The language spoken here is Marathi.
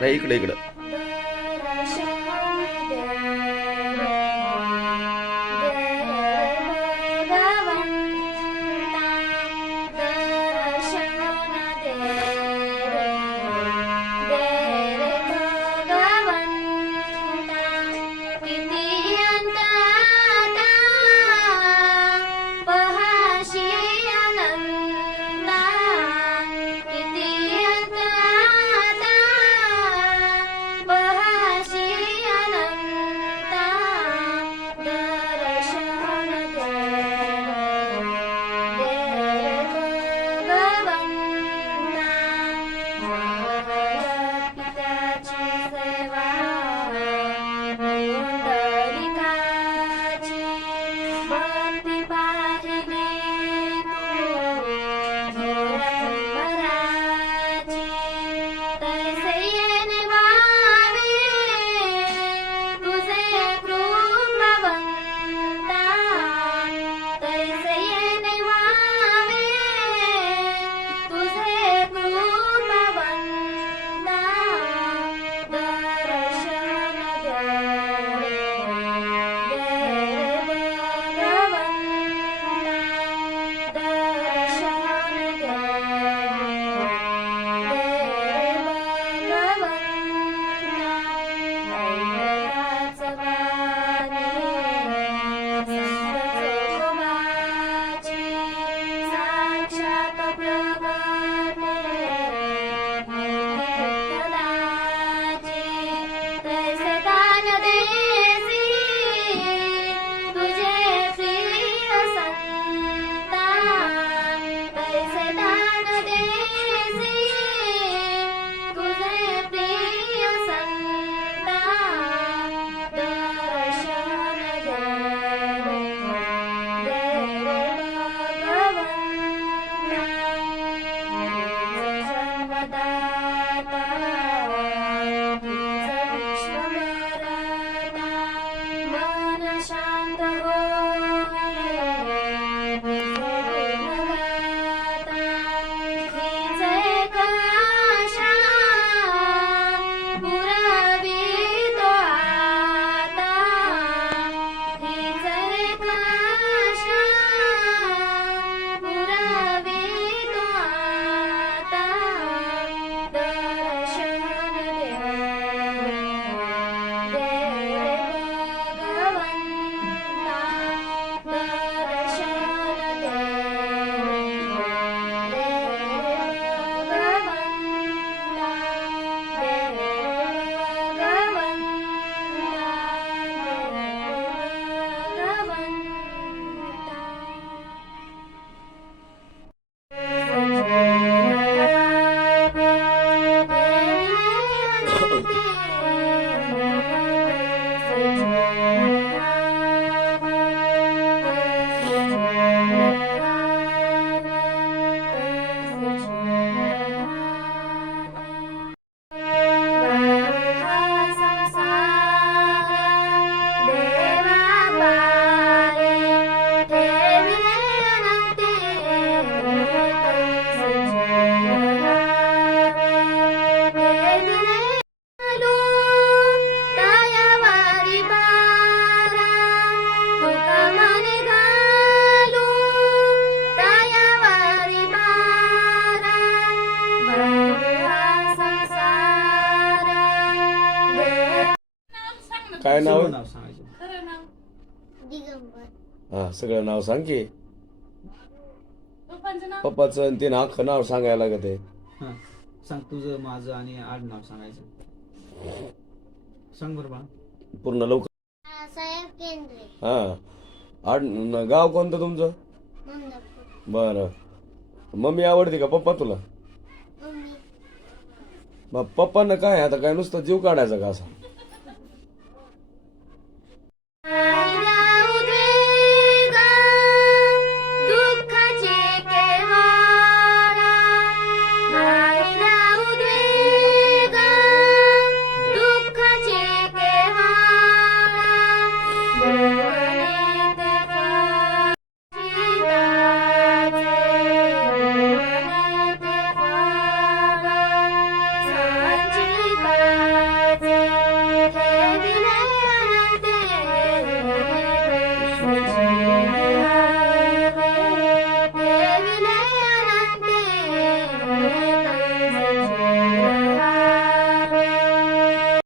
नाही, इकडे इकडं. काय नाव आहे? नाव सांगायचं. हा, सगळं नाव सांग की. पप्पाचं आणि ते अख्खं नाव सांगायला लागत आहे. हा सांग, तुझं माझं आणि आडनाव सांगायचं. सांग बरं बा. पूर्ण लवकर. साहेब केंद्रे. हा, गाव कोणतं तुमचं? बर. मम्मी आवडते का पप्पा तुला? मग पप्पांना काय आता काय नुसतं जीव काढायचा का असा?